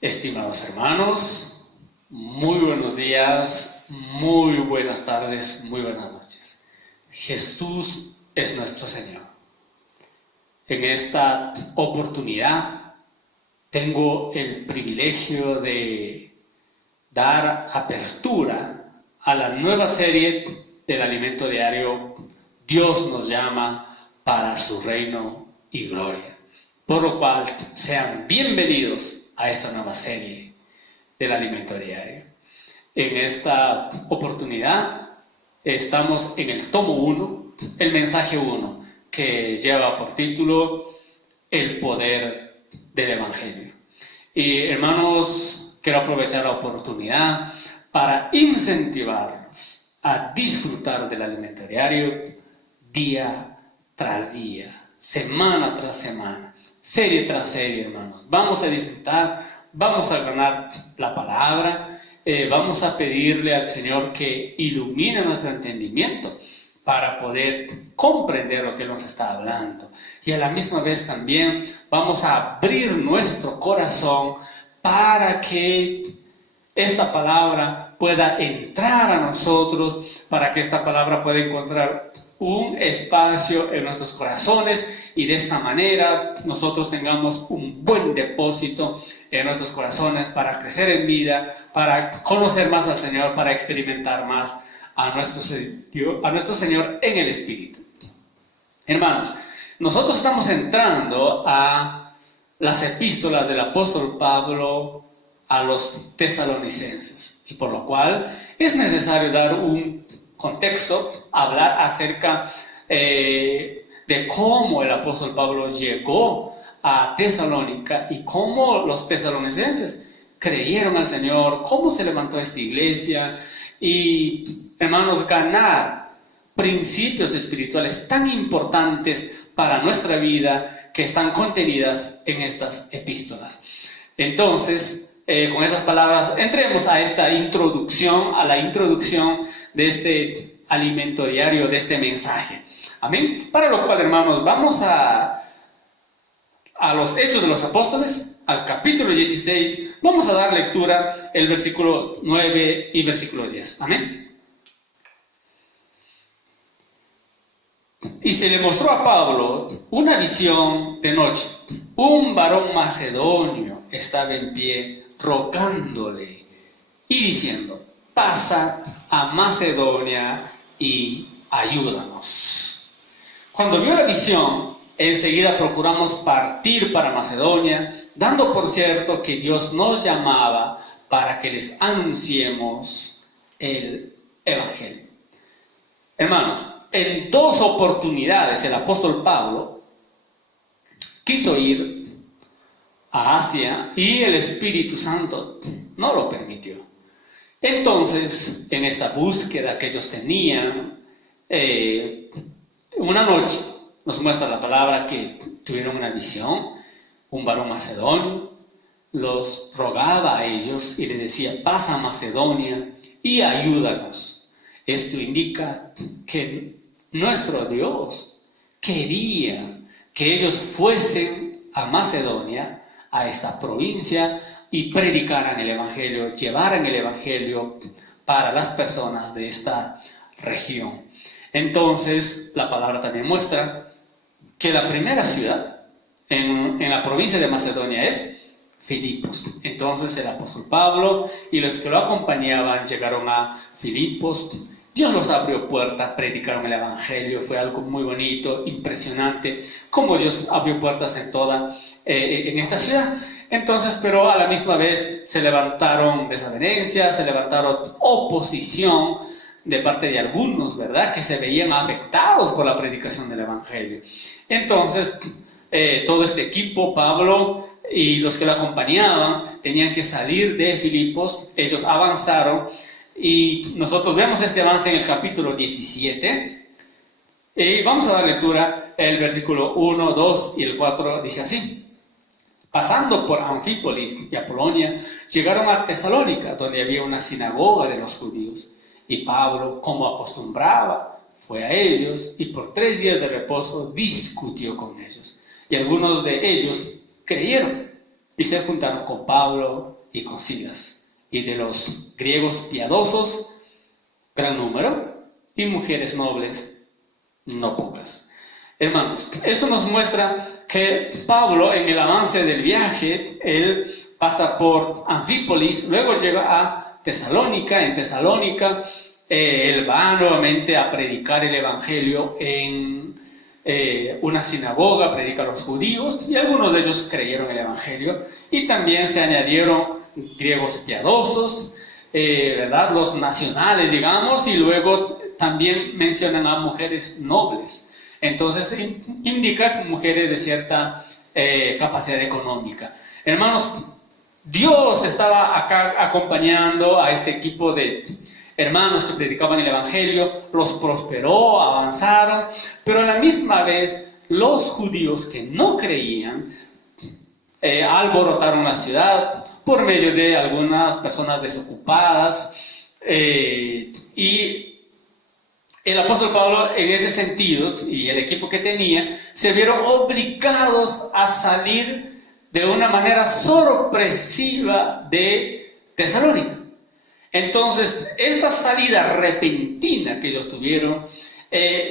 Estimados hermanos, muy buenos días, muy buenas tardes, muy buenas noches. Jesús es nuestro Señor. En esta oportunidad tengo el privilegio de dar apertura a la nueva serie del alimento diario Dios nos llama para su reino y gloria. Por lo cual, sean bienvenidos a esta nueva serie del alimento diario. En esta oportunidad estamos en el tomo 1, el mensaje 1, que lleva por título El poder del Evangelio. Y hermanos, quiero aprovechar la oportunidad para incentivarlos a disfrutar del alimento diario día tras día, semana tras semana, serie tras serie, hermanos. Vamos a disfrutar, vamos a ganar la palabra, vamos a pedirle al Señor que ilumine nuestro entendimiento para poder comprender lo que Él nos está hablando. Y a la misma vez también vamos a abrir nuestro corazón para que esta palabra pueda entrar a nosotros, para que esta palabra pueda encontrar un espacio en nuestros corazones y de esta manera nosotros tengamos un buen depósito en nuestros corazones para crecer en vida, para conocer más al Señor, para experimentar más a nuestro Señor en el Espíritu. Hermanos, nosotros estamos entrando a las epístolas del apóstol Pablo a los tesalonicenses, y por lo cual es necesario dar un contexto, hablar acerca de cómo el apóstol Pablo llegó a Tesalónica y cómo los tesalonicenses creyeron al Señor, cómo se levantó esta iglesia y, hermanos, ganar principios espirituales tan importantes para nuestra vida que están contenidas en estas epístolas. Entonces, con esas palabras, entremos a esta introducción, a la introducción de este alimento diario, de este mensaje. Amén. Para lo cual, hermanos, vamos a los Hechos de los Apóstoles, al capítulo 16. Vamos a dar lectura el versículo 9 y versículo 10. Amén. Y se le mostró a Pablo una visión de noche. Un varón macedonio estaba en pie, rogándole y diciendo: pasa a Macedonia y ayúdanos. Cuando vio la visión, enseguida procuramos partir para Macedonia, dando por cierto que Dios nos llamaba para que les anunciemos el Evangelio. Hermanos, en dos oportunidades el apóstol Pablo quiso ir a Asia y el Espíritu Santo no lo permitió. Entonces, en esta búsqueda que ellos tenían, una noche nos muestra la palabra que tuvieron una visión. Un varón macedonio los rogaba a ellos y les decía: pasa a Macedonia y ayúdanos. Esto indica que nuestro Dios quería que ellos fuesen a Macedonia, a esta provincia, y predicaran el Evangelio, llevaran el Evangelio para las personas de esta región. Entonces, la palabra también muestra que la primera ciudad en la provincia de Macedonia es Filipos. Entonces, el apóstol Pablo y los que lo acompañaban llegaron a Filipos. Dios los abrió puertas, predicaron el Evangelio. Fue algo muy bonito, impresionante, como Dios abrió puertas en esta ciudad. Entonces, pero a la misma vez se levantaron desavenencias, se levantaron oposición de parte de algunos, ¿verdad?, que se veían afectados por la predicación del Evangelio. Entonces, todo este equipo, Pablo y los que lo acompañaban, tenían que salir de Filipos. Ellos avanzaron y nosotros vemos este avance en el capítulo 17. Y vamos a dar lectura el versículo 1, 2 y el 4, dice así: pasando por Anfípolis y Apolonia, llegaron a Tesalónica, donde había una sinagoga de los judíos. Y Pablo, como acostumbraba, fue a ellos y por 3 días de reposo discutió con ellos. Y algunos de ellos creyeron y se juntaron con Pablo y con Silas. Y de los griegos piadosos, gran número, y mujeres nobles, no pocas. Hermanos, esto nos muestra que Pablo, en el avance del viaje, él pasa por Anfípolis, luego llega a Tesalónica. En Tesalónica, él va nuevamente a predicar el evangelio en una sinagoga, predica a los judíos, y algunos de ellos creyeron el evangelio, y también se añadieron griegos piadosos, ¿verdad? Los nacionales, digamos, y luego también mencionan a mujeres nobles. Entonces indica mujeres de cierta capacidad económica. Hermanos, Dios estaba acá acompañando a este equipo de hermanos que predicaban el evangelio, los prosperó, avanzaron, pero a la misma vez los judíos que no creían alborotaron la ciudad por medio de algunas personas desocupadas, y el apóstol Pablo, en ese sentido, y el equipo que tenía, se vieron obligados a salir de una manera sorpresiva de Tesalónica. Entonces, esta salida repentina que ellos tuvieron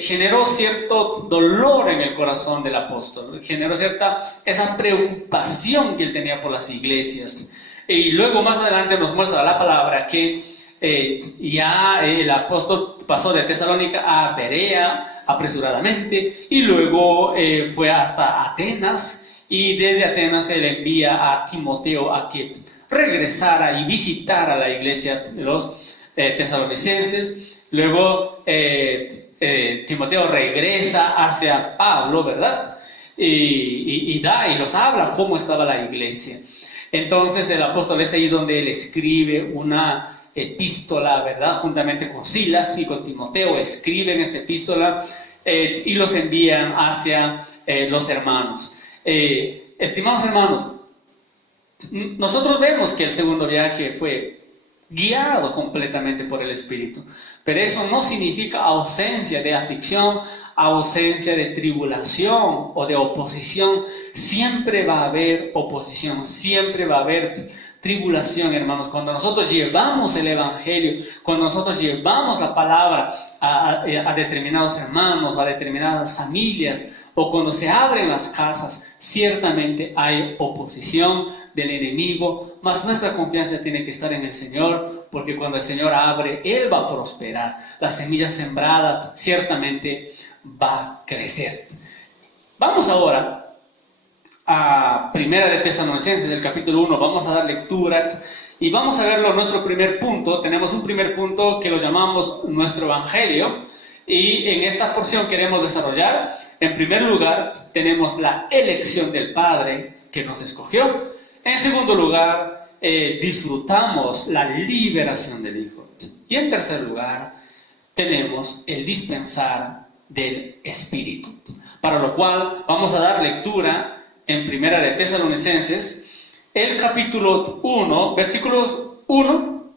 generó cierto dolor en el corazón del apóstol, generó esa preocupación que él tenía por las iglesias. Y luego más adelante nos muestra la palabra que el apóstol pasó de Tesalónica a Berea apresuradamente, y luego fue hasta Atenas, y desde Atenas se le envía a Timoteo a que regresara y visitara la iglesia de los tesalonicenses. Luego Timoteo regresa hacia Pablo, ¿verdad? Y los habla cómo estaba la iglesia. Entonces el apóstol es ahí donde él escribe una epístola, ¿verdad? Juntamente con Silas y con Timoteo escriben esta epístola y los envían hacia los hermanos. Estimados hermanos, nosotros vemos que el segundo viaje fue guiado completamente por el Espíritu, pero eso no significa ausencia de aflicción, ausencia de tribulación o de oposición. Siempre va a haber oposición, siempre va a haber tribulación, hermanos. Cuando nosotros llevamos el evangelio, cuando nosotros llevamos la palabra a determinados hermanos, a determinadas familias, o cuando se abren las casas, ciertamente hay oposición del enemigo, mas nuestra confianza tiene que estar en el Señor, porque cuando el Señor abre, Él va a prosperar. La semilla sembrada ciertamente va a crecer. Vamos ahora a Primera de Tesalonicenses, el capítulo 1. Vamos a dar lectura y vamos a verlo en nuestro primer punto. Tenemos un primer punto que lo llamamos nuestro evangelio, y en esta porción queremos desarrollar. En primer lugar, tenemos la elección del Padre que nos escogió. En segundo lugar, disfrutamos la liberación del Hijo. Y en tercer lugar, tenemos el dispensar del Espíritu. Para lo cual vamos a dar lectura en Primera de Tesalonicenses, el capítulo 1, versículos 1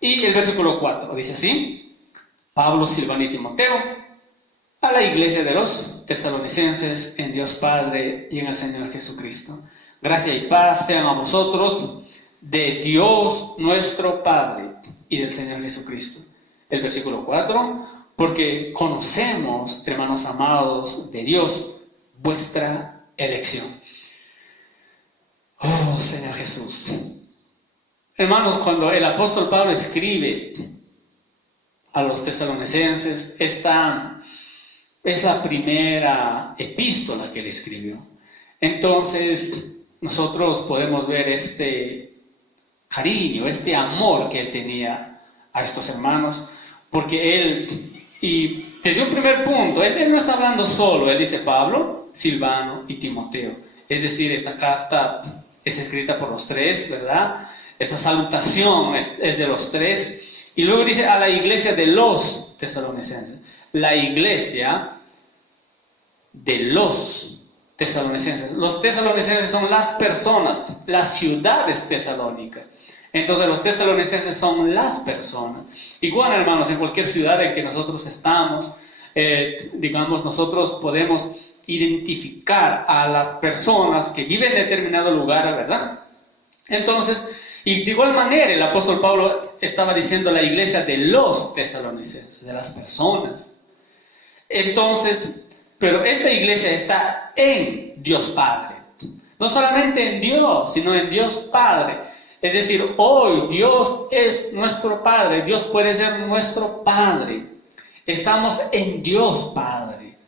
y el versículo 4. Dice así: Pablo, Silvano y Timoteo, a la iglesia de los tesalonicenses, en Dios Padre y en el Señor Jesucristo. Gracia y paz sean a vosotros, de Dios nuestro Padre y del Señor Jesucristo. El versículo 4, porque conocemos, hermanos amados de Dios, vuestra elección. Oh, Señor Jesús. Hermanos, cuando el apóstol Pablo escribe a los tesalonicenses, esta es la primera epístola que él escribió. Entonces nosotros podemos ver este cariño, este amor que él tenía a estos hermanos, porque él, y desde un primer punto, él no está hablando solo. Él dice Pablo, Silvano y Timoteo. Es decir, esta carta es escrita por los tres, ¿verdad? Esta salutación es de los tres. Y luego dice a la iglesia de los tesalonicenses. La iglesia de los tesalonicenses. Los tesalonicenses son las personas, las ciudades tesalónicas. Entonces los tesalonicenses son las personas. Igual, hermanos, en cualquier ciudad en que nosotros estamos, digamos, nosotros podemos identificar a las personas que viven en determinado lugar, ¿verdad? Entonces, y de igual manera el apóstol Pablo estaba diciendo a la iglesia de los tesalonicenses, de las personas. Entonces, pero esta iglesia está en Dios Padre. No solamente en Dios, sino en Dios Padre. Es decir, hoy Dios es nuestro Padre. Dios puede ser nuestro Padre. Estamos en Dios Padre.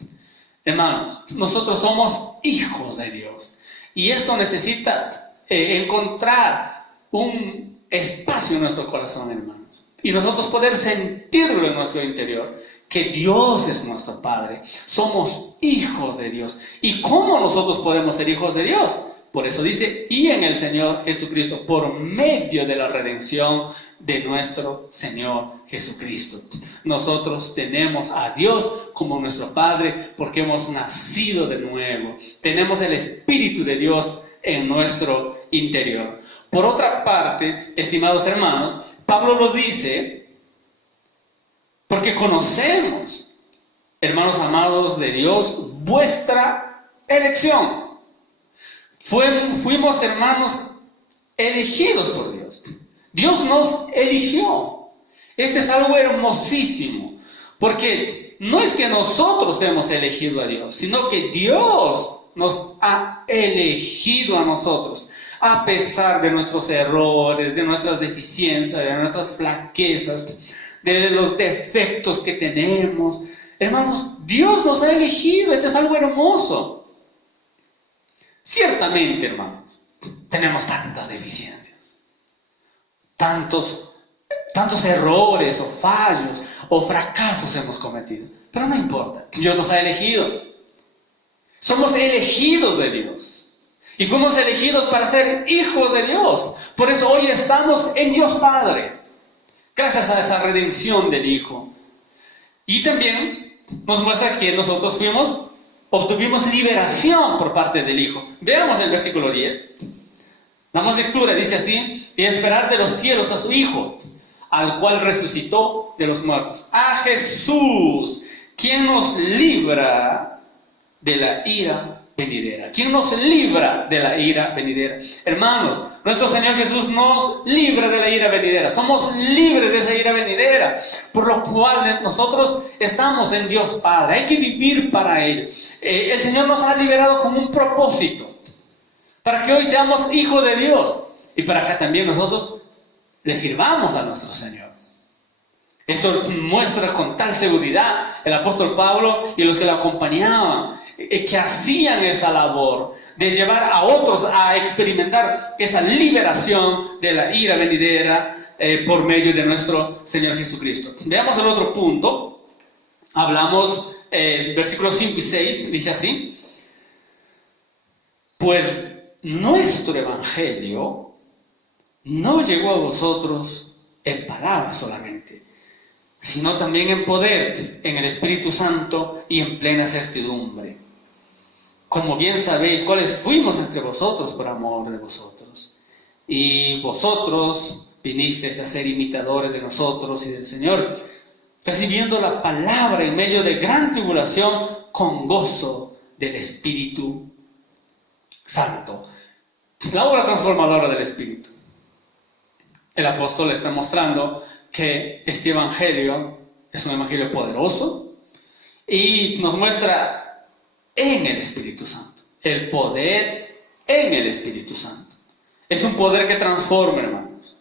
Hermanos, nosotros somos hijos de Dios. Y esto necesita encontrar un espacio en nuestro corazón, hermanos. Y nosotros poder sentirlo en nuestro interior, que Dios es nuestro Padre. Somos hijos de Dios. ¿Y cómo nosotros podemos ser hijos de Dios? Por eso dice, y en el Señor Jesucristo, por medio de la redención de nuestro Señor Jesucristo. Nosotros tenemos a Dios como nuestro Padre porque hemos nacido de nuevo. Tenemos el Espíritu de Dios en nuestro interior. Por otra parte, estimados hermanos, Pablo nos dice, porque conocemos, hermanos amados de Dios, vuestra elección. Fuimos, hermanos, elegidos por Dios. Dios nos eligió. Este es algo hermosísimo, porque no es que nosotros hemos elegido a Dios, sino que Dios nos ha elegido a nosotros, a pesar de nuestros errores, de nuestras deficiencias, de nuestras flaquezas, de los defectos que tenemos. Hermanos, Dios nos ha elegido. Esto es algo hermoso. Ciertamente, hermanos, tenemos tantas deficiencias, tantos errores o fallos o fracasos hemos cometido, pero no importa, Dios nos ha elegido. Somos elegidos de Dios y fuimos elegidos para ser hijos de Dios. Por eso hoy estamos en Dios Padre, gracias a esa redención del Hijo. Y también nos muestra que nosotros obtuvimos liberación por parte del Hijo. Veamos el versículo 10. Damos lectura, dice así: y esperar de los cielos a su Hijo, al cual resucitó de los muertos. A Jesús, quien nos libra de la ira venidera. ¿Quién nos libra de la ira venidera? Hermanos, nuestro Señor Jesús nos libra de la ira venidera. Somos libres de esa ira venidera, por lo cual nosotros estamos en Dios Padre. Hay que vivir para Él. El Señor nos ha liberado con un propósito, para que hoy seamos hijos de Dios y para que también nosotros le sirvamos a nuestro Señor. Esto muestra con tal seguridad el apóstol Pablo y los que lo acompañaban, que hacían esa labor de llevar a otros a experimentar esa liberación de la ira venidera por medio de nuestro Señor Jesucristo. Veamos el otro punto. Hablamos, versículos 5 y 6, dice así: pues nuestro evangelio no llegó a vosotros en palabras solamente, sino también en poder, en el Espíritu Santo y en plena certidumbre. Como bien sabéis, cuáles fuimos entre vosotros por amor de vosotros. Y vosotros vinisteis a ser imitadores de nosotros y del Señor, recibiendo la palabra en medio de gran tribulación con gozo del Espíritu Santo. La obra transformadora del Espíritu. El apóstol está mostrando que este evangelio es un evangelio poderoso y nos muestra en el Espíritu Santo, el poder en el Espíritu Santo. Es un poder que transforma, hermanos.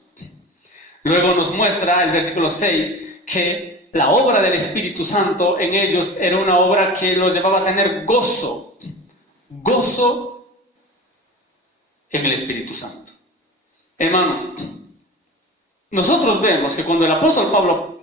Luego nos muestra el versículo 6 que la obra del Espíritu Santo en ellos era una obra que los llevaba a tener gozo en el Espíritu Santo. Hermanos, nosotros vemos que cuando el apóstol Pablo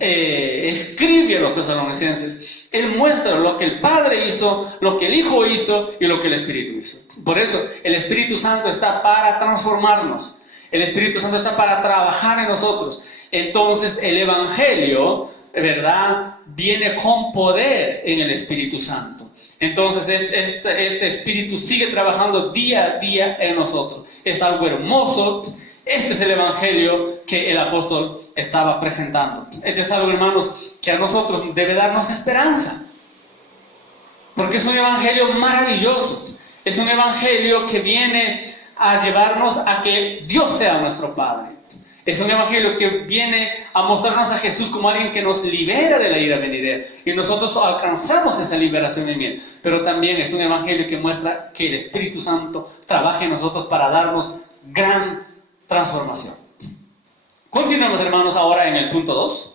escribe a los tesalonicenses, él muestra lo que el Padre hizo, lo que el Hijo hizo y lo que el Espíritu hizo. Por eso el Espíritu Santo está para transformarnos, el Espíritu Santo está para trabajar en nosotros. Entonces el Evangelio, ¿verdad?, viene con poder en el Espíritu Santo. Entonces este Espíritu sigue trabajando día a día en nosotros. Es algo hermoso. Este es el evangelio que el apóstol estaba presentando. Este es algo, hermanos, que a nosotros debe darnos esperanza, porque es un evangelio maravilloso. Es un evangelio que viene a llevarnos a que Dios sea nuestro Padre. Es un evangelio que viene a mostrarnos a Jesús como alguien que nos libera de la ira venidera. Y nosotros alcanzamos esa liberación en Él. Pero también es un evangelio que muestra que el Espíritu Santo trabaja en nosotros para darnos gran transformación. Continuemos, hermanos, ahora en el punto 2.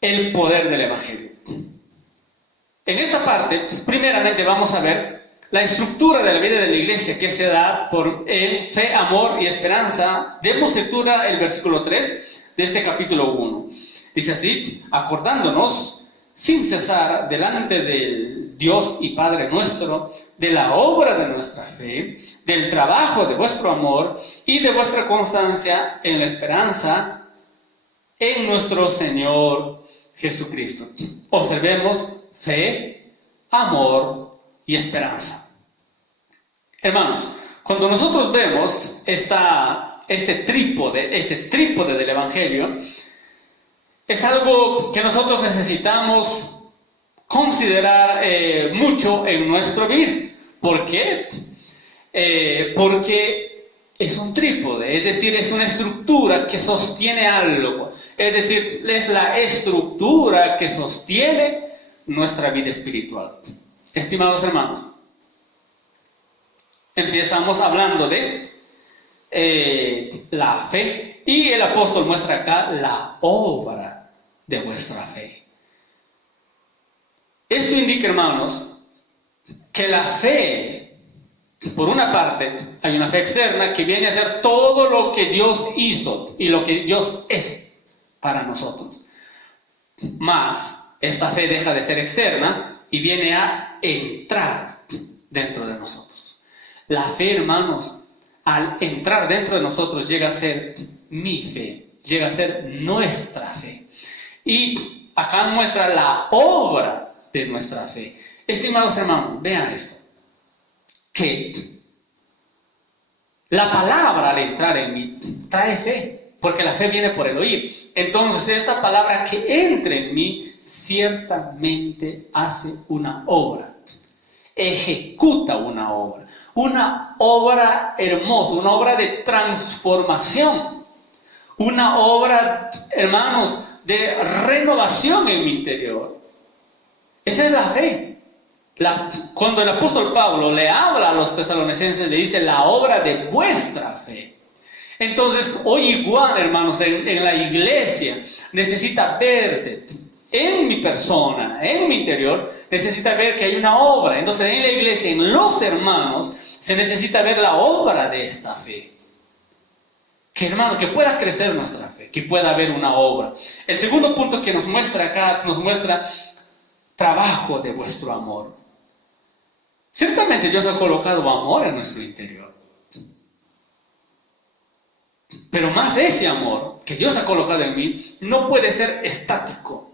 El poder del evangelio. En esta parte, primeramente vamos a ver la estructura de la vida de la iglesia que se da en fe, amor y esperanza. Demos lectura el versículo 3 de este capítulo 1. Dice así: acordándonos sin cesar delante del Dios y Padre nuestro, de la obra de nuestra fe, del trabajo de vuestro amor y de vuestra constancia en la esperanza en nuestro Señor Jesucristo. Observemos fe, amor y esperanza. Hermanos, cuando nosotros vemos este trípode del Evangelio, es algo que nosotros necesitamos considerar mucho en nuestro vivir. ¿Por qué? Porque es un trípode, es decir, es una estructura que sostiene algo. Es decir, es la estructura que sostiene nuestra vida espiritual. Estimados hermanos, empezamos hablando de la fe, y el apóstol muestra acá la obra de vuestra fe. Esto indica, hermanos, que la fe, por una parte, hay una fe externa que viene a ser todo lo que Dios hizo y lo que Dios es para nosotros. Mas esta fe deja de ser externa y viene a entrar dentro de nosotros. La fe, hermanos, al entrar dentro de nosotros llega a ser mi fe, llega a ser nuestra fe. Y acá muestra la obra de nuestra fe. Estimados hermanos, vean esto, que la palabra al entrar en mí trae fe, porque la fe viene por el oír. Entonces esta palabra que entra en mí ciertamente hace una obra, ejecuta una obra hermosa, una obra de transformación, una obra, hermanos, de renovación en mi interior. Esa es la fe. Cuando el apóstol Pablo le habla a los tesalonicenses, le dice la obra de vuestra fe. Entonces, hoy igual, hermanos, en la iglesia necesita verse, en mi persona, en mi interior, necesita ver que hay una obra. Entonces, en la iglesia, en los hermanos, se necesita ver la obra de esta fe. Que, hermanos, que pueda crecer nuestra fe, que pueda haber una obra. El segundo punto que nos muestra acá, nos muestra trabajo de vuestro amor. Ciertamente Dios ha colocado amor en nuestro interior. Pero más ese amor que Dios ha colocado en mí no puede ser estático.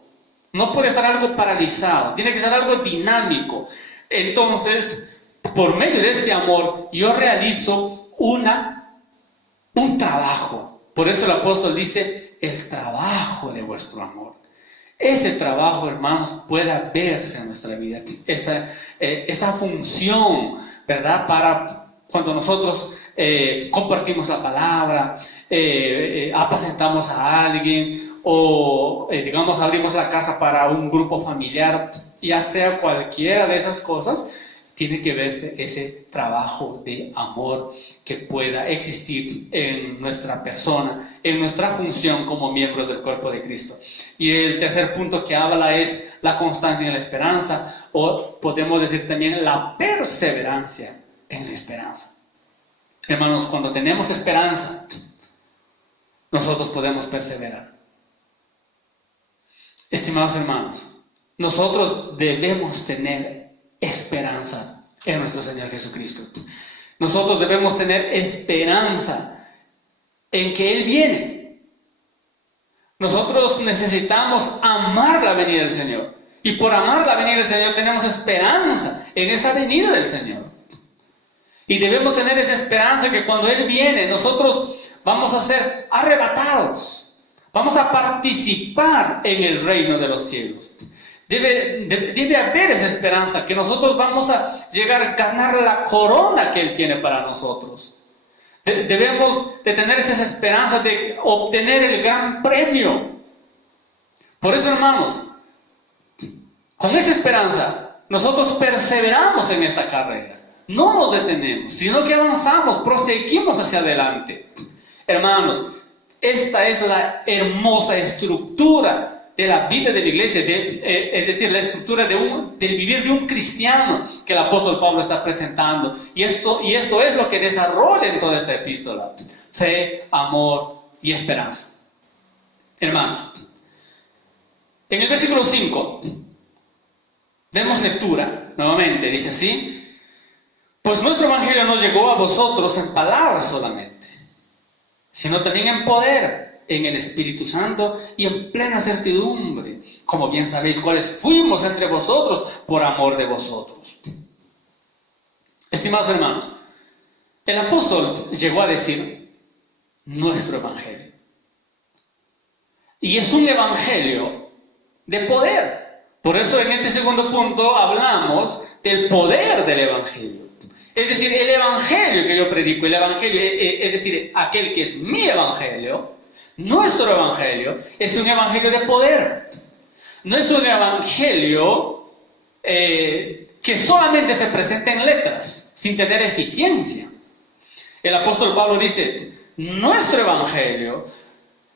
No puede ser algo paralizado. Tiene que ser algo dinámico. Entonces, por medio de ese amor, yo realizo un trabajo. Por eso el apóstol dice, el trabajo de vuestro amor. Ese trabajo, hermanos, pueda verse en nuestra vida. Esa función, ¿verdad? Para cuando nosotros compartimos la palabra, apacentamos a alguien, o digamos abrimos la casa para un grupo familiar, ya sea cualquiera de esas cosas, tiene que verse ese trabajo de amor que pueda existir en nuestra persona, en nuestra función como miembros del cuerpo de Cristo. Y el tercer punto que habla es la constancia en la esperanza, o podemos decir también la perseverancia en la esperanza. Hermanos, cuando tenemos esperanza, nosotros podemos perseverar. Estimados hermanos, nosotros debemos tener esperanza en nuestro Señor Jesucristo. Nosotros debemos tener esperanza en que Él viene. Nosotros necesitamos amar la venida del Señor. Y por amar la venida del Señor tenemos esperanza en esa venida del Señor. Y debemos tener esa esperanza que cuando Él viene, nosotros vamos a ser arrebatados. Vamos a participar en el reino de los cielos. Debe haber esa esperanza, que nosotros vamos a llegar a ganar la corona que Él tiene para nosotros. Debemos de tener esa esperanza de obtener el gran premio. Por eso, hermanos, con esa esperanza, nosotros perseveramos en esta carrera. No nos detenemos, sino que avanzamos, proseguimos hacia adelante. Hermanos, esta es la hermosa estructura de la vida de la iglesia, es decir, la estructura del vivir de un cristiano que el apóstol Pablo está presentando. Y esto es lo que desarrolla en toda esta epístola: fe, amor y esperanza. Hermanos, en el versículo 5, demos lectura nuevamente, dice así: pues nuestro evangelio no llegó a vosotros en palabras solamente, sino también en poder, en el Espíritu Santo y en plena certidumbre, como bien sabéis cuáles fuimos entre vosotros por amor de vosotros. Estimados hermanos, el apóstol llegó a decir nuestro evangelio. Y es un evangelio de poder. Por eso en este segundo punto hablamos del poder del evangelio. Es decir, el evangelio que yo predico, el evangelio, es decir, aquel que es mi evangelio, nuestro evangelio, es un evangelio de poder. No es un evangelio que solamente se presenta en letras, sin tener eficiencia. El apóstol Pablo dice: nuestro evangelio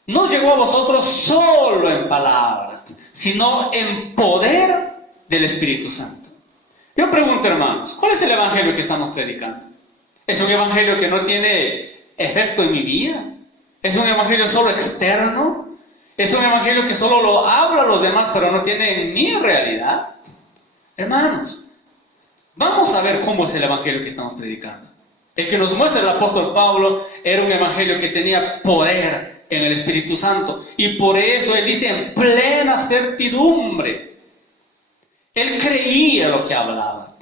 no llegó a vosotros solo en palabras, sino en poder del Espíritu Santo. Yo pregunto, hermanos, ¿cuál es el evangelio que estamos predicando? ¿Es un evangelio que no tiene efecto en mi vida? ¿Es un evangelio solo externo? ¿Es un evangelio que solo lo habla a los demás pero no tiene en mi realidad? Hermanos, vamos a ver cómo es el evangelio que estamos predicando. El que nos muestra el apóstol Pablo era un evangelio que tenía poder en el Espíritu Santo, y por eso él dice en plena certidumbre. Él creía lo que hablaba.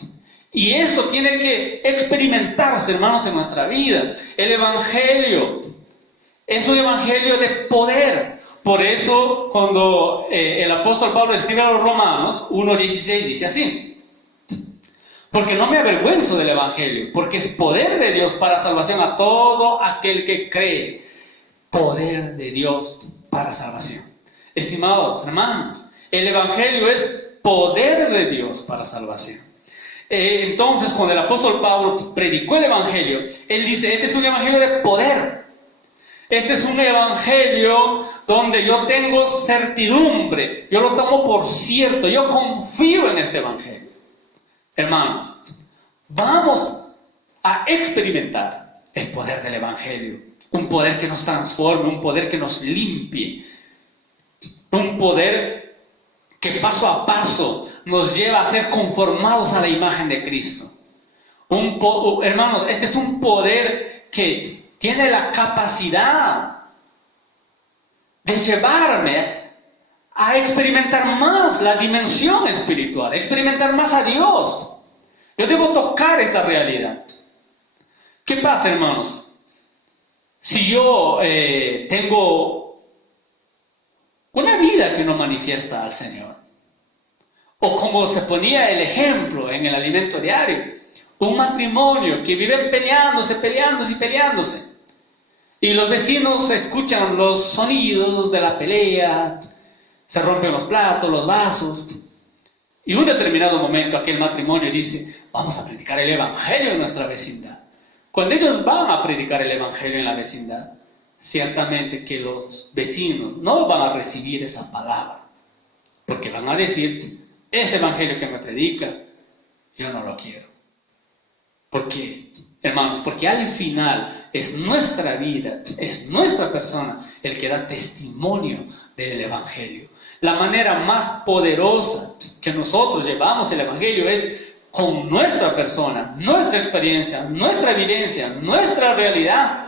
Y esto tiene que experimentarse, hermanos, en nuestra vida. El evangelio es un evangelio de poder. Por eso, cuando el apóstol Pablo escribe a los Romanos 1:16, dice así: porque no me avergüenzo del evangelio, porque es poder de Dios para salvación a todo aquel que cree. Poder de Dios para salvación. Estimados hermanos, el evangelio es poder de Dios para salvación. Entonces, cuando el apóstol Pablo predicó el evangelio, él dice: este es un evangelio de poder. Este es un evangelio donde yo tengo certidumbre, yo lo tomo por cierto, yo confío en este evangelio. Hermanos, vamos a experimentar el poder del evangelio, un poder que nos transforme, un poder que nos limpie, un poder que paso a paso nos lleva a ser conformados a la imagen de Cristo. Hermanos, este es un poder que tiene la capacidad de llevarme a experimentar más la dimensión espiritual, experimentar más a Dios. Yo debo tocar esta realidad. ¿Qué pasa, hermanos? Si yo tengo una vida que no manifiesta al Señor, o como se ponía el ejemplo en el alimento diario, un matrimonio que viven peleándose, y los vecinos escuchan los sonidos de la pelea, se rompen los platos, los vasos, y en un determinado momento aquel matrimonio dice: vamos a predicar el evangelio en nuestra vecindad. Cuando ellos van a predicar el evangelio en la vecindad, ciertamente que los vecinos no van a recibir esa palabra, porque van a decir: ese evangelio que me predica, yo no lo quiero. ¿Por qué, hermanos? Porque al final es nuestra vida, es nuestra persona el que da testimonio del evangelio. La manera más poderosa que nosotros llevamos el evangelio es con nuestra persona, nuestra experiencia, nuestra evidencia, nuestra realidad.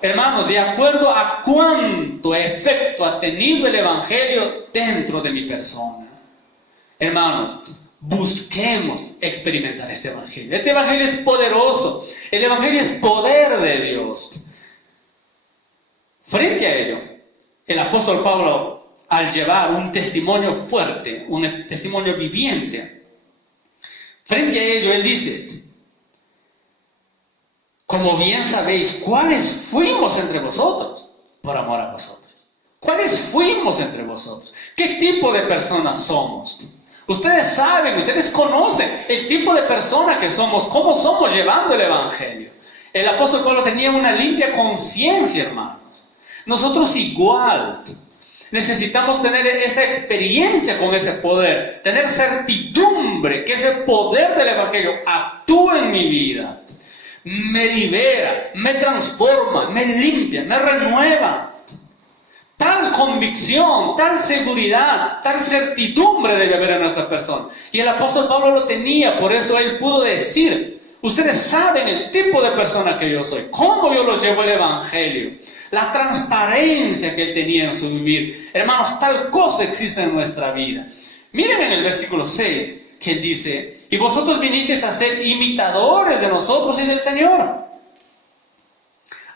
Hermanos, de acuerdo a cuánto efecto ha tenido el evangelio dentro de mi persona. Hermanos, busquemos experimentar este evangelio. Este evangelio es poderoso. El evangelio es poder de Dios. Frente a ello, el apóstol Pablo al llevar un testimonio fuerte, un testimonio viviente, frente a ello él dice: como bien sabéis, ¿cuáles fuimos entre vosotros por amor a vosotros? ¿Cuáles fuimos entre vosotros? ¿Qué tipo de personas somos? Ustedes saben, ustedes conocen el tipo de persona que somos, cómo somos llevando el Evangelio. El apóstol Pablo tenía una limpia conciencia, hermanos. Nosotros igual necesitamos tener esa experiencia con ese poder, tener certidumbre que ese poder del Evangelio actúa en mi vida, me libera, me transforma, me limpia, me renueva. Tal convicción, tal seguridad, tal certidumbre debe haber en nuestra persona. Y el apóstol Pablo lo tenía, por eso él pudo decir: ustedes saben el tipo de persona que yo soy, cómo yo los llevo el Evangelio, la transparencia que él tenía en su vivir. Hermanos, tal cosa existe en nuestra vida. Miren en el versículo 6 que él dice: y vosotros vinisteis a ser imitadores de nosotros y del Señor,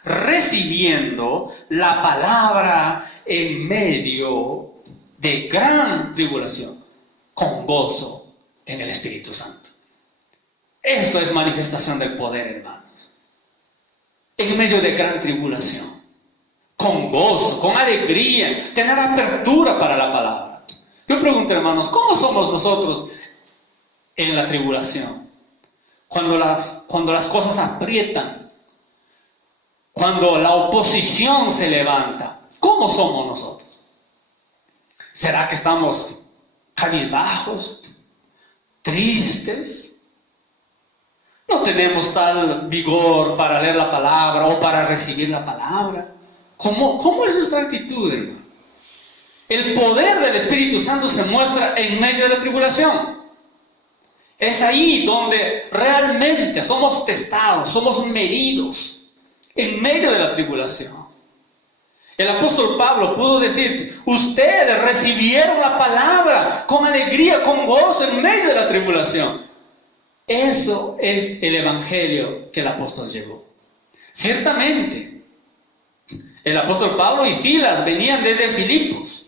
recibiendo la palabra en medio de gran tribulación, con gozo en el Espíritu Santo. Esto es manifestación del poder, hermanos. En medio de gran tribulación, con gozo, con alegría, tener apertura para la palabra. Yo pregunto, hermanos, ¿cómo somos nosotros en la tribulación? Cuando las cosas aprietan, cuando la oposición se levanta, ¿cómo somos nosotros? ¿Será que estamos cabizbajos, tristes? ¿No tenemos tal vigor para leer la palabra o para recibir la palabra? ¿Cómo es nuestra actitud, hermano? El poder del Espíritu Santo se muestra en medio de la tribulación. Es ahí donde realmente somos testados, somos medidos. En medio de la tribulación. El apóstol Pablo pudo decir: ustedes recibieron la palabra con alegría, con gozo en medio de la tribulación. Eso es el Evangelio que el apóstol llevó. Ciertamente, el apóstol Pablo y Silas venían desde Filipos,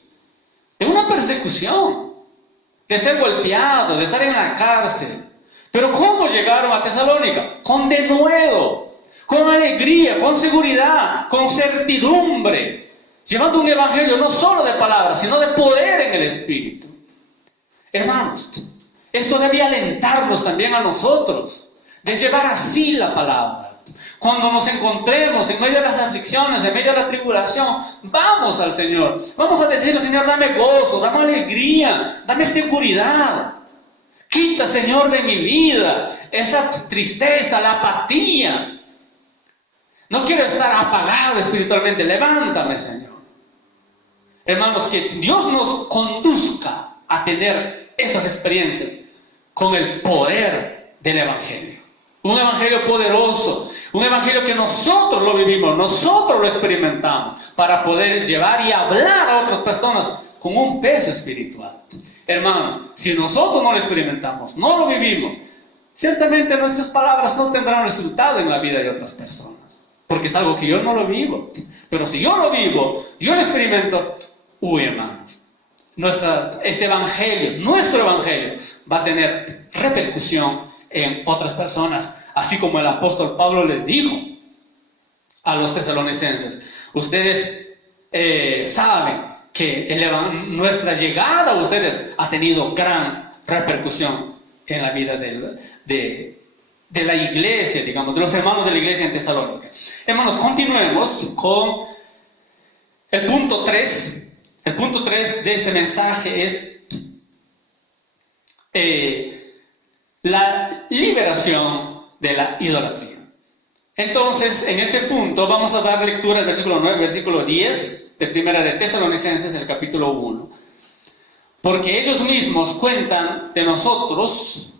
de una persecución, de ser golpeados, de estar en la cárcel. Pero ¿cómo llegaron a Tesalónica? Con denuedo, con alegría, con seguridad, con certidumbre, llevando un evangelio no solo de palabras, sino de poder en el Espíritu. Hermanos, esto debe alentarnos también a nosotros, de llevar así la palabra. Cuando nos encontremos en medio de las aflicciones, en medio de la tribulación, vamos al Señor. Vamos a decirle: Señor, dame gozo, dame alegría, dame seguridad. Quita, Señor, de mi vida esa tristeza, la apatía. No quiero estar apagado espiritualmente. Levántame, Señor. Hermanos, que Dios nos conduzca a tener estas experiencias con el poder del Evangelio. Un Evangelio poderoso, un Evangelio que nosotros lo vivimos, nosotros lo experimentamos, para poder llevar y hablar a otras personas con un peso espiritual. Hermanos, si nosotros no lo experimentamos, no lo vivimos, ciertamente nuestras palabras no tendrán resultado en la vida de otras personas. Porque es algo que yo no lo vivo. Pero si yo lo vivo, yo lo experimento, hermanos, este evangelio, nuestro evangelio, va a tener repercusión en otras personas. Así como el apóstol Pablo les dijo a los tesalonicenses: ustedes saben que nuestra llegada a ustedes ha tenido gran repercusión en la vida de la iglesia, digamos, de los hermanos de la iglesia en Tesalónica. Hermanos, continuemos con el punto 3. El punto 3 de este mensaje es la liberación de la idolatría. Entonces, en este punto vamos a dar lectura al versículo 9, versículo 10 de Primera de Tesalonicenses, el capítulo 1. Porque ellos mismos cuentan de nosotros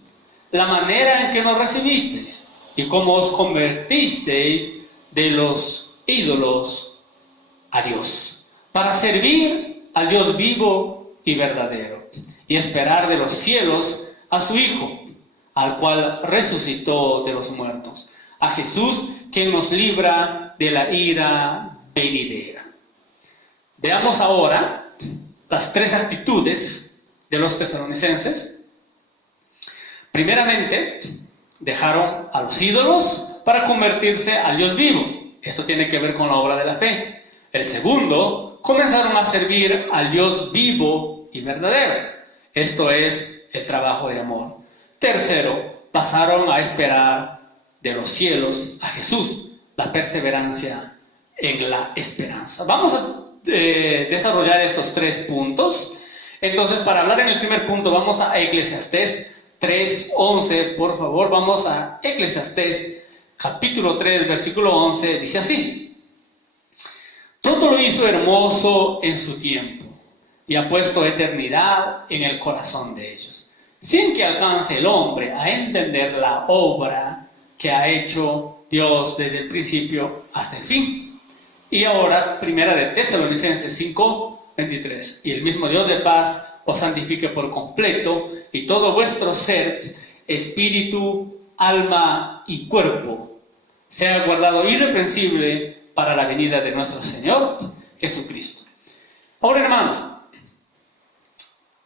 la manera en que nos recibisteis y cómo os convertisteis de los ídolos a Dios, para servir al Dios vivo y verdadero, y esperar de los cielos a su Hijo, al cual resucitó de los muertos, a Jesús, quien nos libra de la ira venidera. Veamos ahora las tres actitudes de los tesalonicenses. Primeramente, dejaron a los ídolos para convertirse al Dios vivo. Esto tiene que ver con la obra de la fe. El segundo, comenzaron a servir al Dios vivo y verdadero. Esto es el trabajo de amor. Tercero, pasaron a esperar de los cielos a Jesús, la perseverancia en la esperanza. Vamos a desarrollar estos tres puntos. Entonces, para hablar en el primer punto, vamos a Eclesiastés 3:11, por favor. Vamos a Eclesiastés capítulo 3, versículo 11, dice así: todo lo hizo hermoso en su tiempo, y ha puesto eternidad en el corazón de ellos, sin que alcance el hombre a entender la obra que ha hecho Dios desde el principio hasta el fin. Y ahora, primera de Tesalonicenses 5:23, y el mismo Dios de paz os santifique por completo, y todo vuestro ser, espíritu, alma y cuerpo, sea guardado irreprensible para la venida de nuestro Señor Jesucristo. Ahora, hermanos,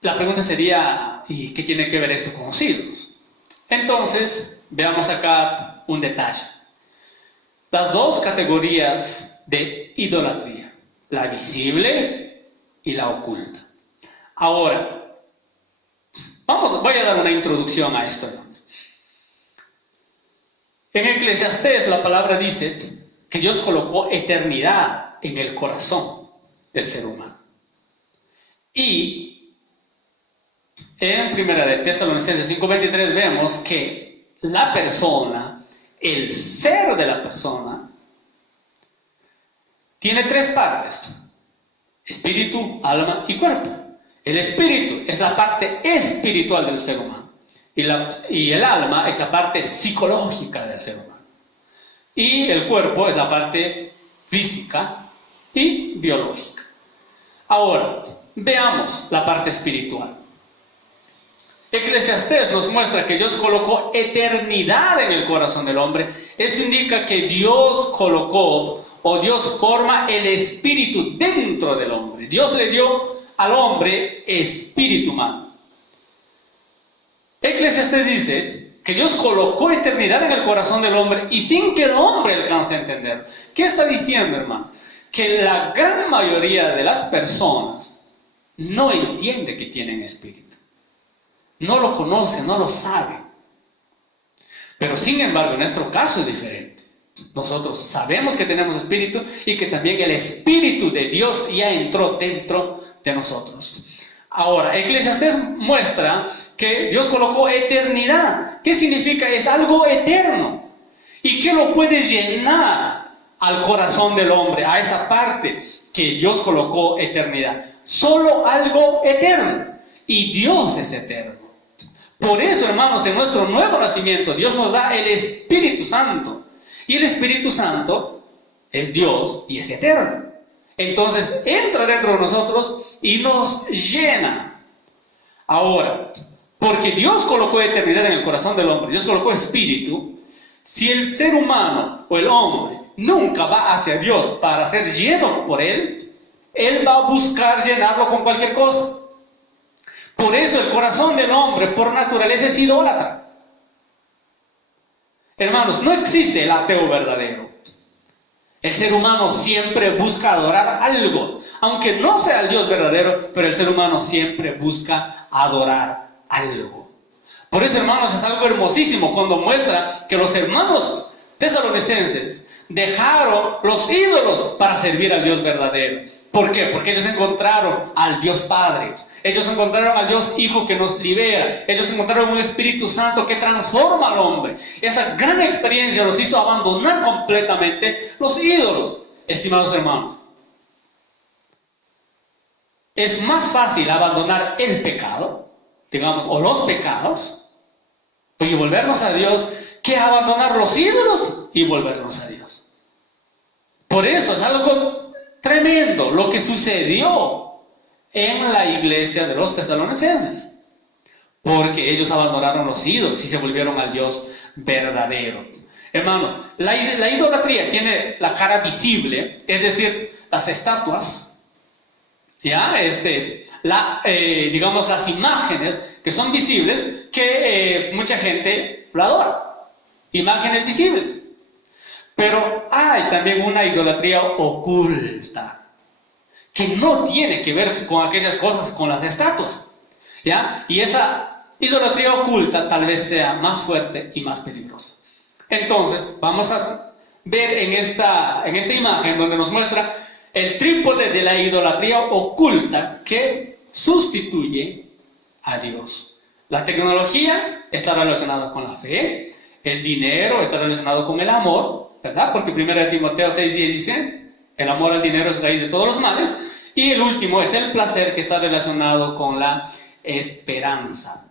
la pregunta sería, ¿y qué tiene que ver esto con los ídolos? Entonces, veamos acá un detalle. Las dos categorías de idolatría, la visible y la oculta. Ahora, voy a dar una introducción a esto, hermanos. En Eclesiastés la palabra dice que Dios colocó eternidad en el corazón del ser humano. Y en primera de Tesalonicenses 5:23 vemos que la persona, el ser de la persona, tiene tres partes: espíritu, alma y cuerpo. El espíritu es la parte espiritual del ser humano, y el alma es la parte psicológica del ser humano, y el cuerpo es la parte física y biológica. Ahora, veamos la parte espiritual. Eclesiastés nos muestra que Dios colocó eternidad en el corazón del hombre. Esto indica que Dios colocó, o Dios forma el espíritu dentro del hombre. Dios le dio al hombre espíritu humano. Eclesiastés dice que Dios colocó eternidad en el corazón del hombre y sin que el hombre alcance a entender. ¿Qué está diciendo, hermano? Que la gran mayoría de las personas no entiende que tienen espíritu. No lo conoce, no lo sabe. Pero sin embargo, en nuestro caso es diferente. Nosotros sabemos que tenemos espíritu y que también el espíritu de Dios ya entró dentro de nosotros. Ahora, Eclesiastés muestra que Dios colocó eternidad. ¿Qué significa? Es algo eterno. ¿Y qué lo puede llenar al corazón del hombre? A esa parte que Dios colocó eternidad. Solo algo eterno. Y Dios es eterno. Por eso, hermanos, en nuestro nuevo nacimiento, Dios nos da el Espíritu Santo. Y el Espíritu Santo es Dios y es eterno. Entonces, entra dentro de nosotros y nos llena. Ahora, porque Dios colocó eternidad en el corazón del hombre, Dios colocó espíritu, si el ser humano o el hombre nunca va hacia Dios para ser lleno por Él, Él va a buscar llenarlo con cualquier cosa. Por eso el corazón del hombre por naturaleza es idólatra. Hermanos, no existe el ateo verdadero. El ser humano siempre busca adorar algo, aunque no sea el Dios verdadero, pero el ser humano siempre busca adorar algo. Por eso, hermanos, es algo hermosísimo cuando muestra que los hermanos tesalonicenses dejaron los ídolos para servir al Dios verdadero. ¿Por qué? Porque ellos encontraron al Dios Padre. Ellos encontraron al Dios Hijo que nos libera. Ellos encontraron un Espíritu Santo que transforma al hombre. Esa gran experiencia los hizo abandonar completamente los ídolos. Estimados hermanos, es más fácil abandonar el pecado, digamos, o los pecados, y volvernos a Dios, que abandonar los ídolos y volvernos a Dios. Por eso es algo tremendo lo que sucedió en la iglesia de los tesalonicenses, porque ellos abandonaron los ídolos y se volvieron al Dios verdadero. Hermano, la idolatría tiene la cara visible, es decir, las estatuas, ¿Ya? Digamos, las imágenes que son visibles, que mucha gente lo adora. Imágenes visibles. Pero hay también una idolatría oculta, que no tiene que ver con aquellas cosas, con las estatuas. ¿Ya? Y esa idolatría oculta tal vez sea más fuerte y más peligrosa. Entonces, vamos a ver en esta imagen donde nos muestra el trípode de la idolatría oculta que sustituye a Dios. La tecnología está relacionada con la fe, el dinero está relacionado con el amor, ¿verdad? Porque 1 Timoteo 6:10 dice, el amor al dinero es raíz de todos los males, y el último es el placer, que está relacionado con la esperanza.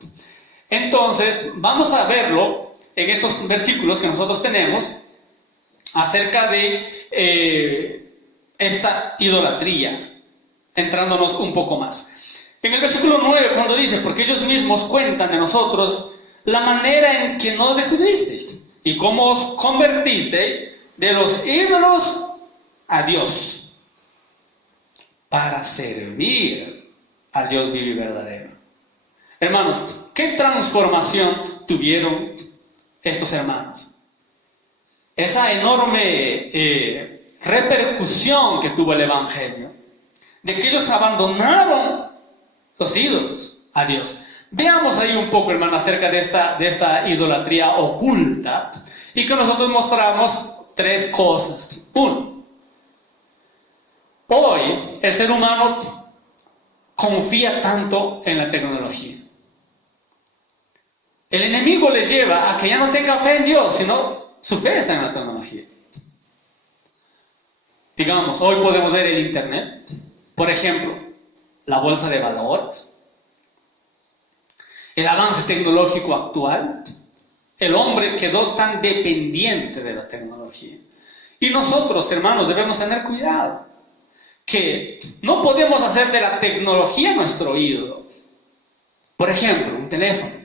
Entonces, vamos a verlo en estos versículos que nosotros tenemos acerca de esta idolatría, entrándonos un poco más. En el versículo 9, cuando dice, porque ellos mismos cuentan de nosotros la manera en que nos recibisteis y cómo os convertisteis de los ídolos a Dios, para servir al Dios vivo y verdadero. Hermanos, ¿qué transformación tuvieron estos hermanos? Esa enorme repercusión que tuvo el Evangelio, de que ellos abandonaron los ídolos a Dios. Veamos ahí un poco, hermano, acerca de esta idolatría oculta, y que nosotros mostramos tres cosas. Uno, hoy el ser humano confía tanto en la tecnología. El enemigo le lleva a que ya no tenga fe en Dios, sino su fe está en la tecnología. Digamos, hoy podemos ver el internet, por ejemplo, la bolsa de valores, el avance tecnológico actual. El hombre quedó tan dependiente de la tecnología. Y nosotros, hermanos, debemos tener cuidado, que no podemos hacer de la tecnología nuestro ídolo. Por ejemplo, un teléfono.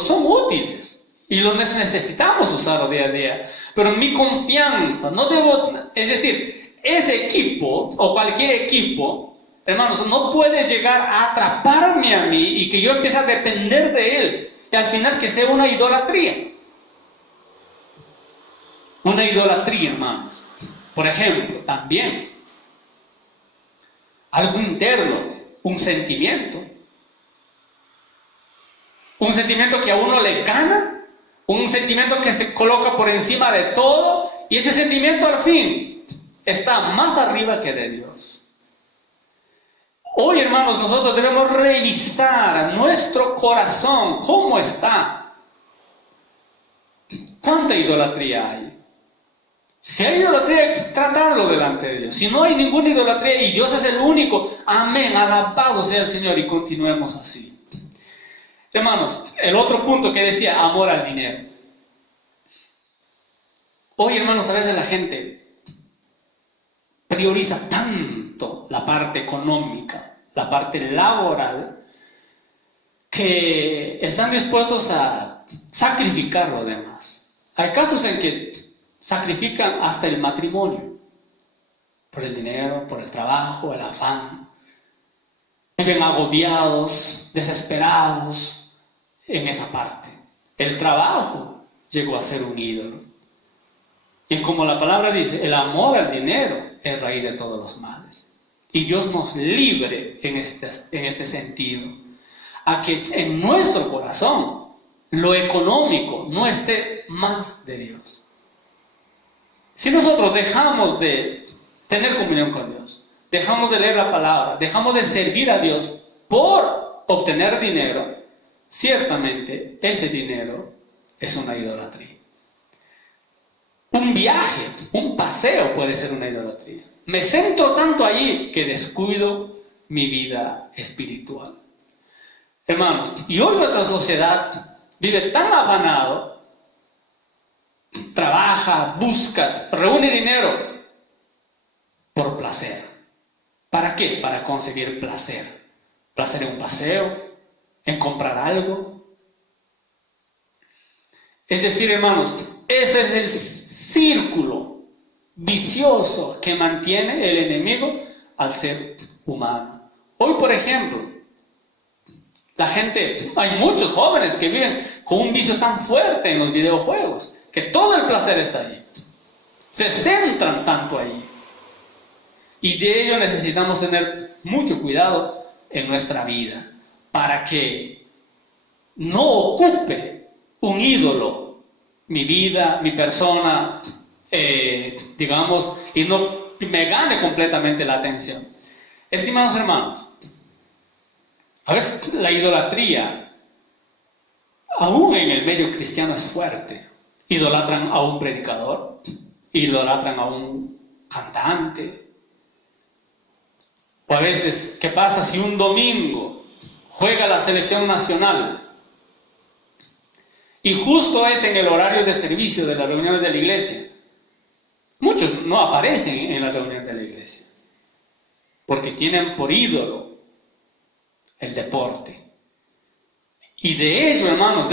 Son útiles y los necesitamos usarlo día a día, pero mi confianza no debo, es decir, ese equipo o cualquier equipo, hermanos, no puede llegar a atraparme a mí y que yo empiece a depender de él y al final que sea una idolatría. Una idolatría, hermanos. Por ejemplo, también algo interno, un sentimiento que a uno le gana, un sentimiento que se coloca por encima de todo, y ese sentimiento al fin está más arriba que de Dios. Hoy, hermanos, nosotros debemos revisar nuestro corazón, cómo está. ¿Cuánta idolatría hay? Si hay idolatría, tratarlo delante de Dios. Si no hay ninguna idolatría y Dios es el único, amén, alabado sea el Señor, y continuemos así. Hermanos, el otro punto que decía, amor al dinero. Hoy, hermanos, a veces la gente prioriza tanto la parte económica, la parte laboral, que están dispuestos a sacrificar lo demás. Hay casos en que sacrifican hasta el matrimonio, por el dinero, por el trabajo, el afán. Viven agobiados, desesperados en esa parte. El trabajo llegó a ser un ídolo. Y como la palabra dice, el amor al dinero es raíz de todos los males. Y Dios nos libre en este sentido, a que en nuestro corazón lo económico no esté más de Dios. Si nosotros dejamos de tener comunión con Dios, dejamos de leer la palabra, dejamos de servir a Dios por obtener dinero, ciertamente ese dinero es una idolatría. Un viaje, un paseo puede ser una idolatría. Me centro tanto allí que descuido mi vida espiritual. Hermanos, y hoy nuestra sociedad vive tan afanado, trabaja, busca, reúne dinero por placer. ¿Para qué? Para conseguir placer. Placer en un paseo, en comprar algo. Es decir, hermanos, ese es el círculo vicioso que mantiene el enemigo al ser humano. Hoy, por ejemplo, hay muchos jóvenes que viven con un vicio tan fuerte en los videojuegos, que todo el placer está ahí. Se centran tanto ahí. Y de ello necesitamos tener mucho cuidado en nuestra vida, para que no ocupe un ídolo mi vida, mi persona, digamos, y no me gane completamente la atención. Estimados hermanos, a veces la idolatría, aún en el medio cristiano, es fuerte. Idolatran a un predicador, idolatran a un cantante. O a veces, ¿qué pasa si un domingo juega la selección nacional y justo es en el horario de servicio de las reuniones de la iglesia? Muchos no aparecen en las reuniones de la iglesia porque tienen por ídolo el deporte. Y de ello, hermanos,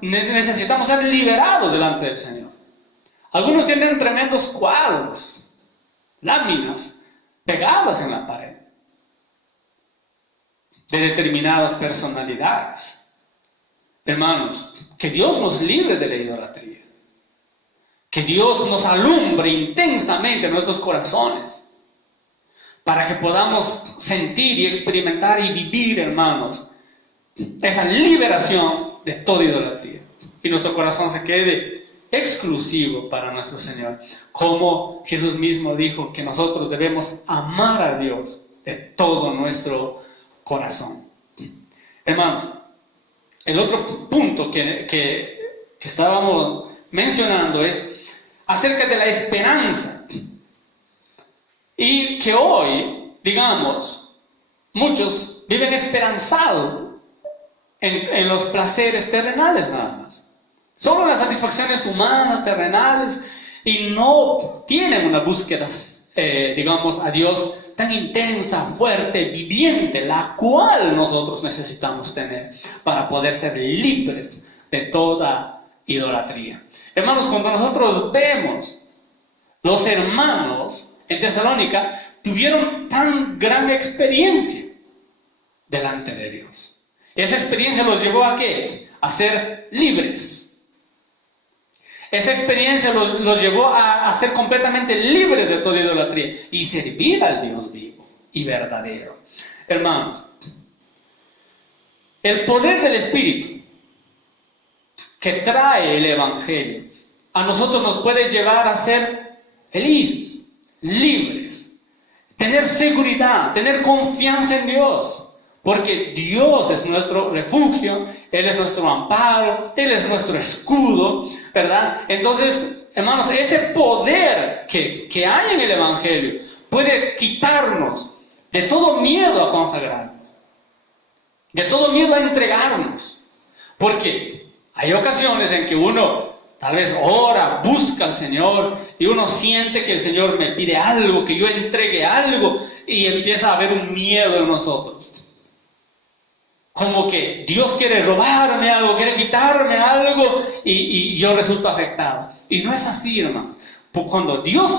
necesitamos ser liberados delante del Señor. Algunos tienen tremendos cuadros, láminas pegadas en la pared de determinadas personalidades. Hermanos, que Dios nos libre de la idolatría. Que Dios nos alumbre intensamente en nuestros corazones, para que podamos sentir y experimentar y vivir, hermanos, esa liberación de toda idolatría. Y nuestro corazón se quede exclusivo para nuestro Señor. Como Jesús mismo dijo que nosotros debemos amar a Dios de todo nuestro corazón. Hermanos, el otro punto que estábamos mencionando es acerca de la esperanza. Y que hoy, digamos, muchos viven esperanzados en los placeres terrenales nada más. Solo en las satisfacciones humanas, terrenales, y no tienen una búsqueda, digamos, a Dios tan intensa, fuerte, viviente, la cual nosotros necesitamos tener para poder ser libres de toda idolatría. Hermanos, cuando nosotros vemos los hermanos en Tesalónica tuvieron tan gran experiencia delante de Dios. Esa experiencia los llevó ¿a qué? A ser libres. Esa experiencia los llevó a ser completamente libres de toda idolatría y servir al Dios vivo y verdadero. Hermanos, el poder del Espíritu que trae el Evangelio a nosotros nos puede llevar a ser felices, libres, tener seguridad, tener confianza en Dios, porque Dios es nuestro refugio, Él es nuestro amparo, Él es nuestro escudo, ¿verdad? Entonces, hermanos, ese poder que hay en el Evangelio puede quitarnos de todo miedo a consagrarnos, de todo miedo a entregarnos, porque hay ocasiones en que uno tal vez ora, busca al Señor y uno siente que el Señor me pide algo, que yo entregue algo, y empieza a haber un miedo en nosotros. Como que Dios quiere robarme algo, quiere quitarme algo y yo resulto afectado. Y no es así, hermano. Cuando Dios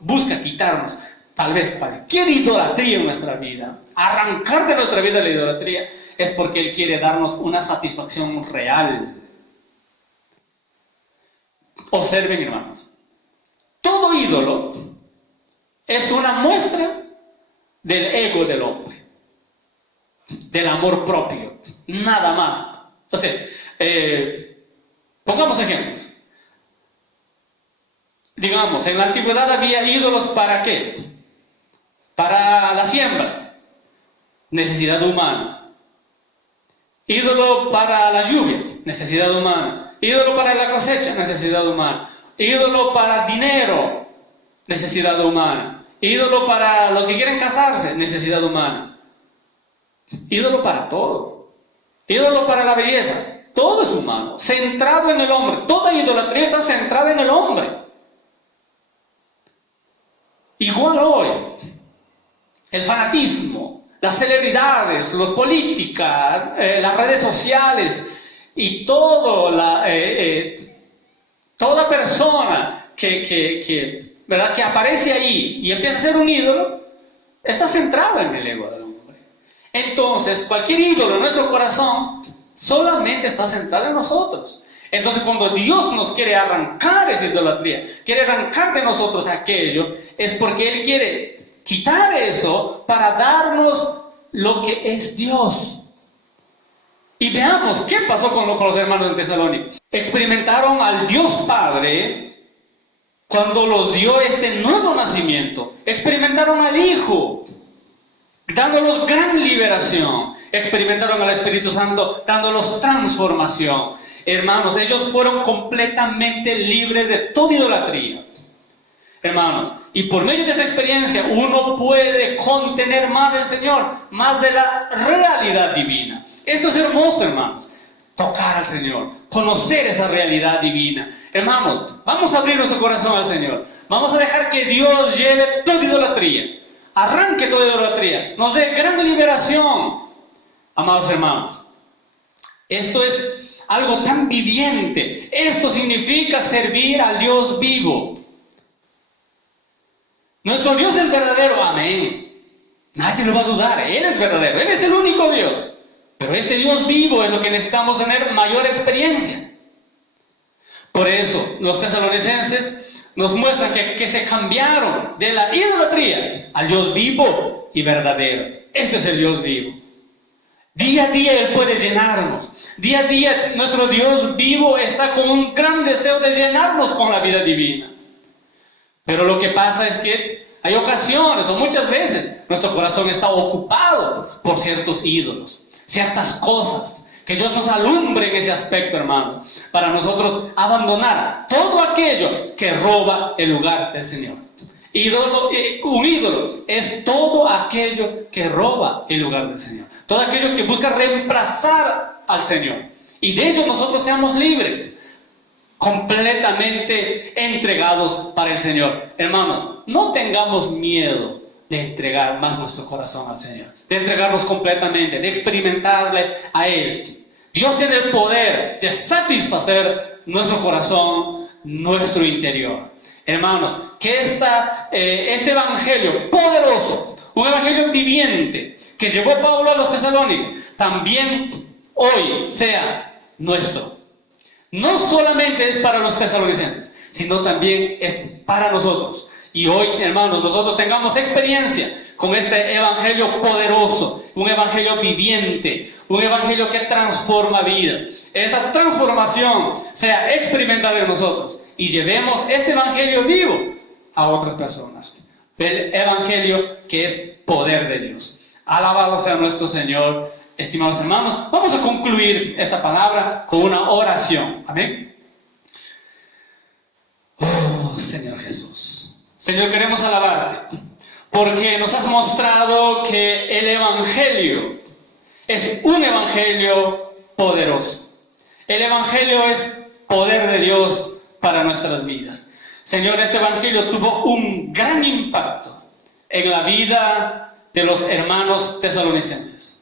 busca quitarnos tal vez cualquier idolatría en nuestra vida, arrancar de nuestra vida la idolatría, es porque Él quiere darnos una satisfacción real. Observen, hermanos, todo ídolo es una muestra del ego del hombre, del amor propio, nada más. Entonces, pongamos ejemplos. Digamos, en la antigüedad había ídolos ¿para qué? Para la siembra, necesidad humana. Ídolo para la lluvia, necesidad humana. Ídolo para la cosecha, necesidad humana. Ídolo para dinero, necesidad humana. Ídolo para los que quieren casarse, necesidad humana. Ídolo para todo. Ídolo para la belleza, todo es humano, centrado en el hombre. Toda idolatría está centrada en el hombre. Igual hoy, el fanatismo, las celebridades, la política, las redes sociales y toda persona ¿verdad? Que aparece ahí y empieza a ser un ídolo, está centrada en el ego del hombre. Entonces, cualquier ídolo en nuestro corazón solamente está centrado en nosotros. Entonces, cuando Dios nos quiere arrancar esa idolatría, quiere arrancar de nosotros aquello, es porque Él quiere quitar eso para darnos lo que es Dios. Y veamos qué pasó con los hermanos en Tesalónica. Experimentaron al Dios Padre cuando los dio este nuevo nacimiento. Experimentaron al Hijo, dándolos gran liberación. Experimentaron al Espíritu Santo, dándolos transformación. Hermanos, ellos fueron completamente libres de toda idolatría. Hermanos, y por medio de esta experiencia uno puede contener más del Señor, más de la realidad divina. Esto es hermoso, hermanos. Tocar al Señor, conocer esa realidad divina. Hermanos, vamos a abrir nuestro corazón al Señor. Vamos a dejar que Dios lleve toda idolatría. Arranque toda idolatría. Nos dé gran liberación. Amados hermanos, esto es algo tan viviente. Esto significa servir al Dios vivo. Nuestro Dios es verdadero, amén. Nadie lo va a dudar, Él es verdadero, Él es el único Dios. Pero este Dios vivo es lo que necesitamos tener mayor experiencia. Por eso, los tesalonicenses nos muestran que se cambiaron de la idolatría al Dios vivo y verdadero. Este es el Dios vivo. Día a día Él puede llenarnos. Día a día nuestro Dios vivo está con un gran deseo de llenarnos con la vida divina. Pero lo que pasa es que hay ocasiones o muchas veces nuestro corazón está ocupado por ciertos ídolos, ciertas cosas. Que Dios nos alumbre en ese aspecto, hermano, para nosotros abandonar todo aquello que roba el lugar del Señor. Un ídolo es todo aquello que roba el lugar del Señor. Todo aquello que busca reemplazar al Señor. Y de ello nosotros seamos libres. Completamente entregados para el Señor. Hermanos, no tengamos miedo de entregar más nuestro corazón al Señor, de entregarnos completamente, de experimentarle a Él. Dios tiene el poder de satisfacer nuestro corazón, nuestro interior. Hermanos, que este evangelio poderoso, un evangelio viviente que llevó Pablo a los tesalónicos, también hoy sea nuestro. No solamente es para los tesalonicenses, sino también es para nosotros. Y hoy, hermanos, nosotros tengamos experiencia con este evangelio poderoso, un evangelio viviente, un evangelio que transforma vidas. Esta transformación sea experimentada en nosotros y llevemos este evangelio vivo a otras personas. El evangelio que es poder de Dios. Alabado sea nuestro Señor. Estimados hermanos, vamos a concluir esta palabra con una oración. Amén. Oh, Señor Jesús. Señor, queremos alabarte porque nos has mostrado que el evangelio es un evangelio poderoso. El evangelio es poder de Dios para nuestras vidas. Señor, este evangelio tuvo un gran impacto en la vida de los hermanos tesalonicenses.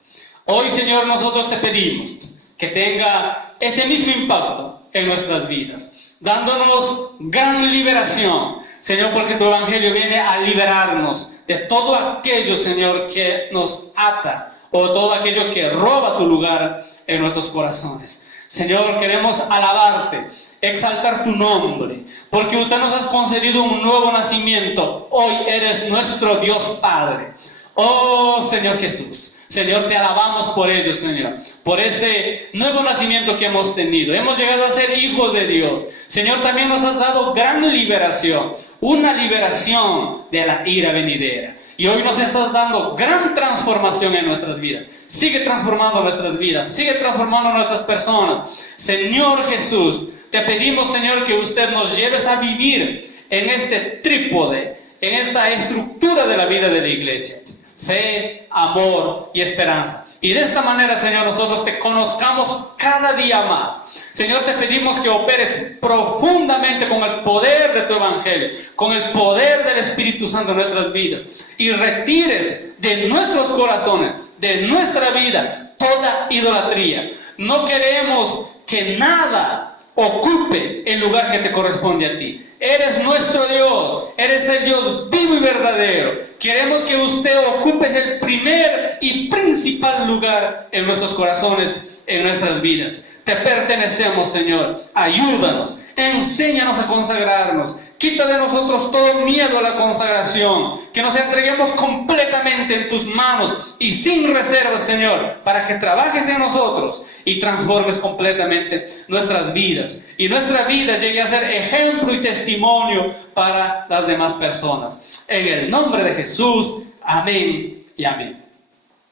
Hoy, Señor, nosotros te pedimos que tenga ese mismo impacto en nuestras vidas, dándonos gran liberación, Señor, porque tu evangelio viene a liberarnos de todo aquello, Señor, que nos ata o todo aquello que roba tu lugar en nuestros corazones. Señor, queremos alabarte, exaltar tu nombre, porque usted nos has concedido un nuevo nacimiento. Hoy eres nuestro Dios Padre. Oh, Señor Jesús. Señor, te alabamos por ello, Señor, por ese nuevo nacimiento que hemos tenido. Hemos llegado a ser hijos de Dios. Señor, también nos has dado gran liberación, una liberación de la ira venidera. Y hoy nos estás dando gran transformación en nuestras vidas. Sigue transformando nuestras vidas, sigue transformando nuestras personas. Señor Jesús, te pedimos, Señor, que usted nos lleves a vivir en este trípode, en esta estructura de la vida de la iglesia. Fe, amor y esperanza. Y de esta manera, Señor, nosotros te conozcamos cada día más. Señor, te pedimos que operes profundamente con el poder de tu evangelio, con el poder del Espíritu Santo en nuestras vidas, y retires de nuestros corazones, de nuestra vida, toda idolatría. No queremos que nada ocupe el lugar que te corresponde a ti. Eres nuestro Dios, eres el Dios vivo y verdadero. verdadero. Queremos que usted ocupe el primer y principal lugar en nuestros corazones, en nuestras vidas. Te pertenecemos, Señor. Ayúdanos, enséñanos a consagrarnos. Quita de nosotros todo miedo a la consagración, que nos entreguemos completamente en tus manos y sin reservas, Señor, para que trabajes en nosotros y transformes completamente nuestras vidas. Y nuestra vida llegue a ser ejemplo y testimonio para las demás personas. En el nombre de Jesús, amén y amén.